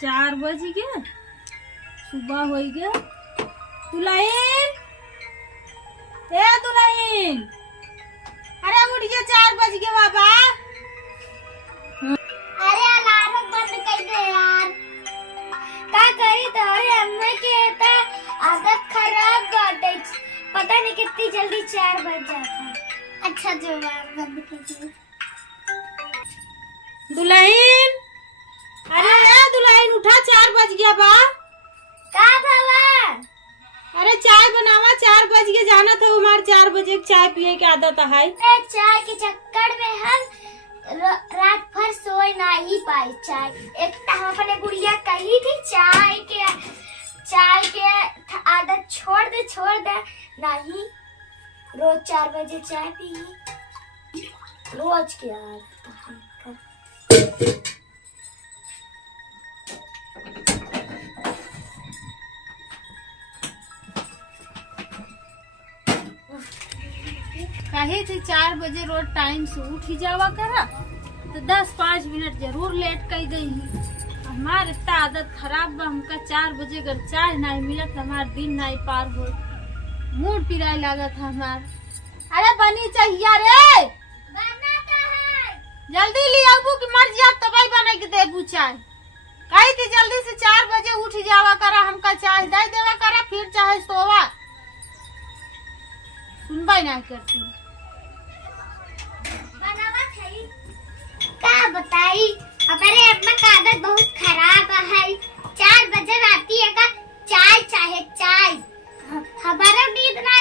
4 बज गए, सुबह हो गया। दुल्हन, ए दुल्हन, अरे उठ गया, 4 बज गए बाबा। अरे अलार्म बंद कर दे यार। का करी तोरी अम्मा के ता आदत खराब बाटे। पता नहीं कितनी जल्दी 4 बज जाता। अच्छा जो बंद कर दे। दुल्हन, अरे दुल्हन उठा, 4 बज गया बा। का बाबा? अरे चाय बनावा, 4 बज गए, जाना था हमारे 4 बजे चाय पिए की आदत है। चाय के चक्कर में हम रात भर सोए नहीं पाई। चाय एक हम अपने गुड़िया कही थी चाय के आदत छोड़ दे नहीं। रोज 4 बजे चाय पी, रोज की आदत। कही थी 4 बजे रोज टाइम से उठ ही जावा करा, तो 10-5 मिनट जरूर लेट कर गई। हमार इतना आदत खराब बा, हमका 4 बजे अगर चाय नहीं मिलत हमार दिन नहीं पार हो, मूड पिराए लागत हमार। अरे बनी चाहिए रे, जल्दी ले आबू कि मर जा तब बना के देबू चाय। कही थी जल्दी से 4 बजे उठ जावा करा, हमका चाय दे देवा करा, फिर चाहे सोवा। सुनवाई नहीं करती। का बताई, हमारे अम्मा का आदत बहुत खराब है। 4 बजे राती है का चाय चाहे चाय। हमारा नींद ना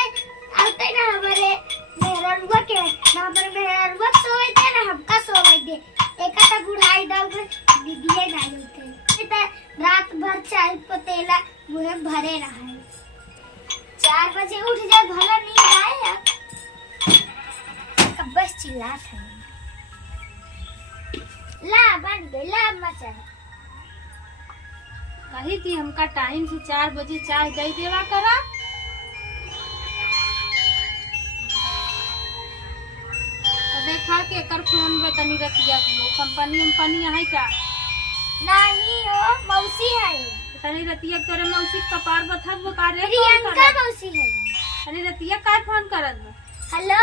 आते ना, हमारे मेहरनुआ के ना, हमारे मेहरनुआ सोए थे ना, हमका सोए दे। एक तो बुढ़ाई डाल कर दीदिए नहीं उठे, रात भर चाय पतेला मुहे भरे रहा। 4 बजे उठ जाए भला नींद आए। बस चिल्लात है। ला बन गई, ला मचा। कही थी हमका टाइम से 4 बजे चाय दे देवा करा। तो देखा के कर फोन में तनी रतिया कंपनी है का नहीं हो, मौसी है। तनी रतिया तोरे मौसी कपार बथत बकारे प्रियंका मौसी है। तनी रतिया का फोन करत बा। हेलो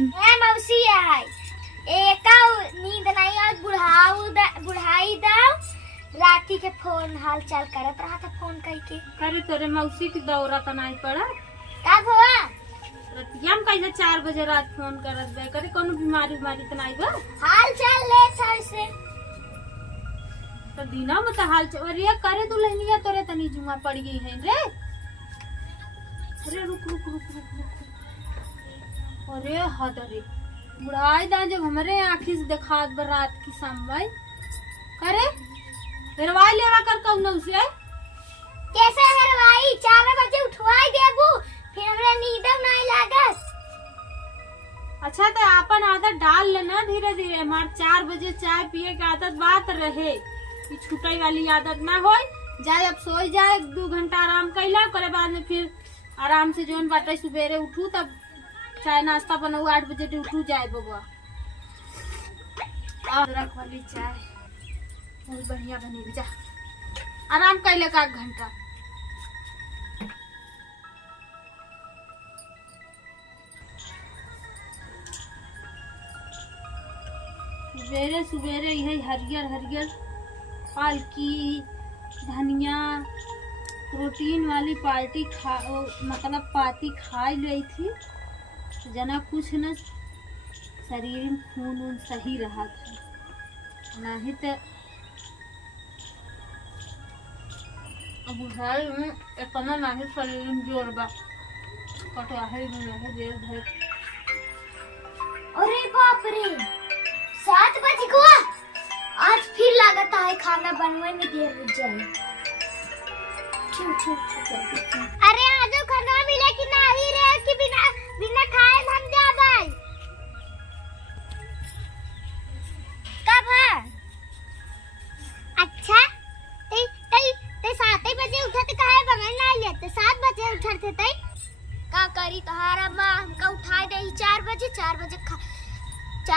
ए मौसी है। एका नींद नहीं और बुढ़ाई दाओ राती के फोन हाल चाल करत रहा था। फोन करके करे तोरे मौसी की दौरा तो नहीं पड़ा। कब हुआ? रतिया में कैसे 4 बजे रात फोन करत बे, करे कोनो बीमारी तो नहीं बा। हाल चाल ले था से तो दिना में तो हाल चाल। अरे करे दुल्हनिया तोरे तनी जुमा पड़ गई है रे। अरे रुक रुक रुक रुक रुक। अरे हद रे, बुढ़ाई दा जब हमारे आँखी से देखात बर रात की समय करे हेरवाई लेवा कर कौन से कैसे हरवाई? 4 बजे उठवाई देबू, फिर हमरा नींद नहीं लागत। अच्छा तो अपन आदत डाल लेना धीरे धीरे। हमार 4 बजे चाय पिए की आदत बात रहे, छुटाई वाली आदत ना हो जाए। अब सो जाए, 2 घंटा आराम कैला, करे बाद में फिर आराम से जोन बाटे सुबेरे उठू, तब चाय नाश्ता बनाऊ, 8 बजे उठू जाए बबुआ। अदरक वाली चाय बहुत बढ़िया बनेगी। जा आराम कैले का 1 घंटा। सुबेरे सुबेरे यही हरियर पालकी धनिया प्रोटीन वाली मतलब पाती खाई रही थी, तो जना कुछ न शरीर में खून वून सही रहा था, नहीं तो अब बुढ़ाई में इतना नहीं शरीर में जोर बा, कटवाही में नहीं देर धर। अरे बाप रे, 7 बज गया। आज फिर लागत है खाना बनने में देर हो जाए। अरे आज खाना मिले कि नहीं रे, कि बिना खाए हम जा भाई। कब है? अच्छा ते 7 बजे उठते काहे बंगल ना लेते? 7 बजे उठते थे का करी तोहारा माँ हमका उठाए दे 4 बजे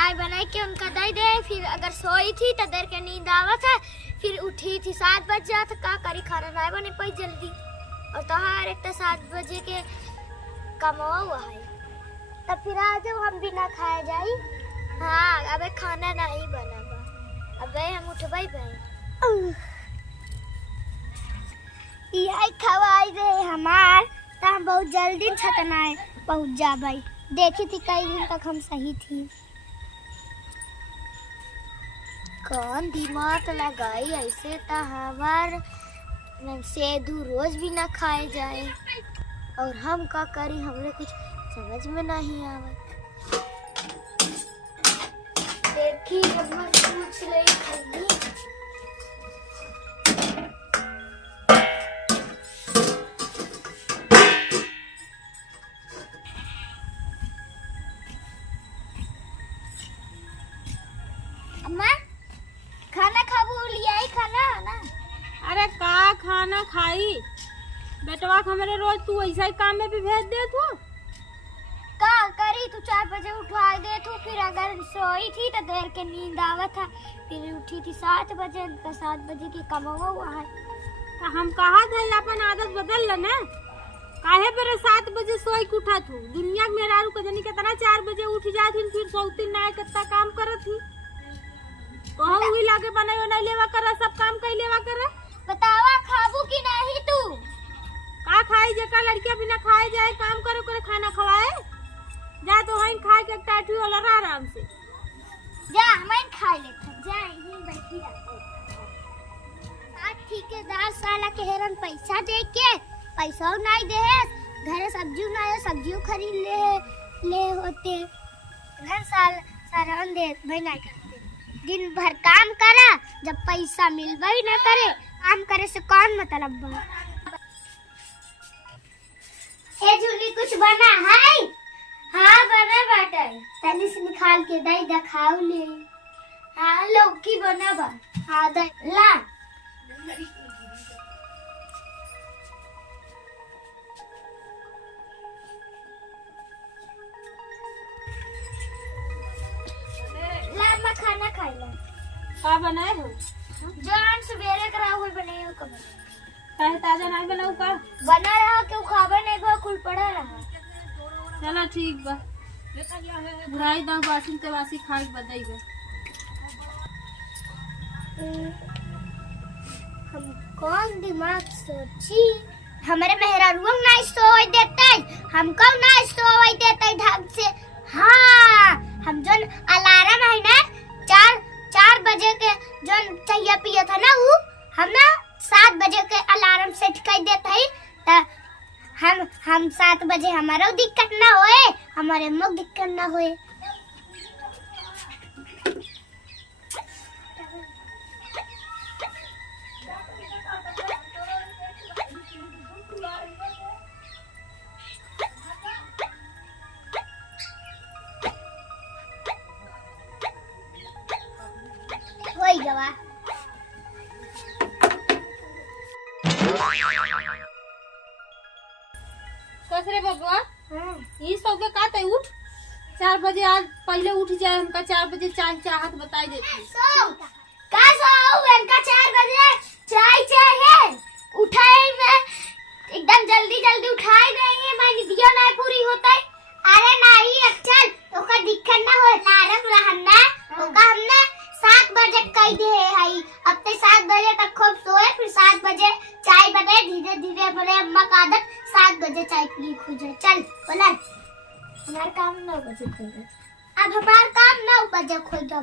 चाय बना के उनका दे दे। फिर अगर सोई थी तो देर के नींद आवत है, फिर उठी थी 7 बज जात, का करी खाना नहीं बने पाई जल्दी। और तोहार एक तो 7 बजे के कमावा हुआ है, तब फिर आज हम भी ना खाए जाई। हाँ अबे खाना नहीं बना बा, अबे हम उठबाई भाई यही खवाई दे हमार, तो हम बहुत जल्दी छटनाए पहुँच जा भाई। देखी थी कई दिन तक हम सही थी। कौन दिमाग लगाई ऐसे तो हमार सेधु रोज भी ना खाए जाए, और हम का करी हमरे कुछ समझ में नहीं आवत। देखी जब मैं पूछ रही थी अम्मा खाना खाबू लिया ही खाना ना। अरे का खाना खाई बेटवा हमारे रोज तू ऐसा ही काम में भी भेज दे तू। का करी तू 4 बजे उठवा दे तू, फिर अगर सोई थी तो देर के नींद आवत था, फिर उठी थी 7 बजे, तो 7 बजे की कमावा हुआ है। तो हम कहा था अपन आदत बदल ल ना, काहे बेरे 7 बजे सोई के उठा तू। दुनिया में मेरा के जनी कितना 4 बजे उठ जाती, फिर सोती ना कितना काम करत थी। कहूँ ही लागे बनायो नहीं लेवा कर, सब काम कई लेवा कर। बतावा खाबू की नहीं तू? का खाई जेका लड़कियां बिना खाए जाए काम करे करे खाना खवाए जा, तो वहीं खाए के टाटू वाला आराम से जा मैं खा लेता जा, यहीं बैठी रहती। आज ठेकेदार साला के हेरन पैसा दे के पैसा नहीं दे, घरे सब्जी नहीं सब्जियों खरीद ले होते, घर सारा दे भाई नहीं करते। दिन भर काम करा, जब पैसा मिलवा ही ना करे, काम करे से कौन मतलब बा। ए झूली कुछ बना है? हाँ बना बाटे, तनी से निकाल के दई दिखाओ ले। हाँ लौकी बना बा, हाँ दे ला। ला मैं खाना खाइला। का बनाए हो? जान सवेरे करा हुए बने हो कब? काहे ताजा नहीं बनाऊ का? बना रहा क्यों खावे नहीं बा, कुल पड़ा रहा। चला ठीक बा, बुढ़ाई दाऊ बासिन के वासी खाए बदई बा। हम कौन दिमाग सोची, हमारे मेहरारू नहीं सोई देते, हमको नहीं सोई देते ढंग से। हाँ हम जो अलार्म है ना 4 बजे के जो चाहिए पिया था ना, वो हम ना 7 बजे के अलार्म सेट कर देते हैं, तो हम 7 बजे हमारा दिक्कत ना होए, हमारे मुख दिक्कत ना होए। होई गवा कसरे बबुआ ये सब के काते उठ 4 बजे, आज पहले उठ जाए हमका 4 बजे चाय चाहत बताई देती। का इनका 4 बजे चाय चाहिए, उठाए में एकदम जल्दी उठाए नहीं है, मैं निदिया नहीं पूरी होता है। अरे नहीं अच्छा तो का दिक्कत ना हो, लारम रहना तो का हमने 7 बजे कह दे है, अब तो 7 बजे तक खूब सोए, फिर 7 बजे चाय बनाए, धीरे धीरे बने। अम्मा का आदत 7 बजे चाय पी खुद चल बोला। हमारा काम 9 बजे खुल गया, अब हमारा काम 9 बजे खुल गया,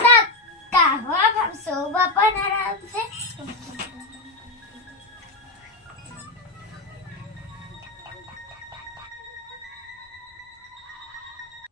तब का हो अब हम सोब अपन आराम से।